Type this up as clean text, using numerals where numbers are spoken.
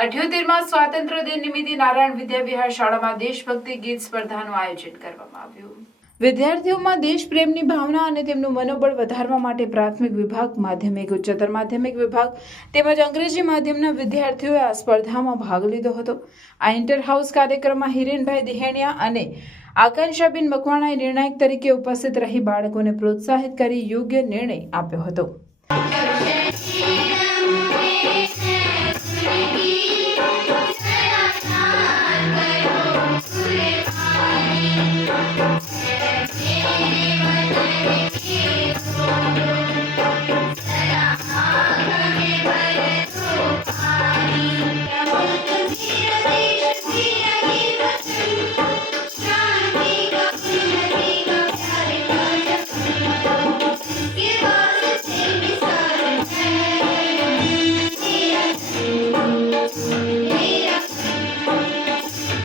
78માં સ્વાતંત્ર્ય દિન નિમિત્તે નારાયણ વિદ્યા વિહાર શાળામાં દેશભક્તિ ગીત સ્પર્ધાનું આયોજન કરવામાં આવ્યું। વિદ્યાર્થીઓમાં દેશપ્રેમની ભાવના અને તેમનું મનોબળ વધારવા માટે પ્રાથમિક વિભાગ, માધ્યમિક, ઉચ્ચતર માધ્યમિક વિભાગ તેમજ અંગ્રેજી માધ્યમના વિદ્યાર્થીઓએ આ સ્પર્ધામાં ભાગ લીધો હતો। આ ઇન્ટર હાઉસ કાર્યક્રમમાં હિરેનભાઈ દિહેણિયા અને આકાંક્ષાબેન મકવાણાએ નિર્ણાયક તરીકે ઉપસ્થિત રહી બાળકોને પ્રોત્સાહિત કરી યોગ્ય નિર્ણય આપ્યો હતો।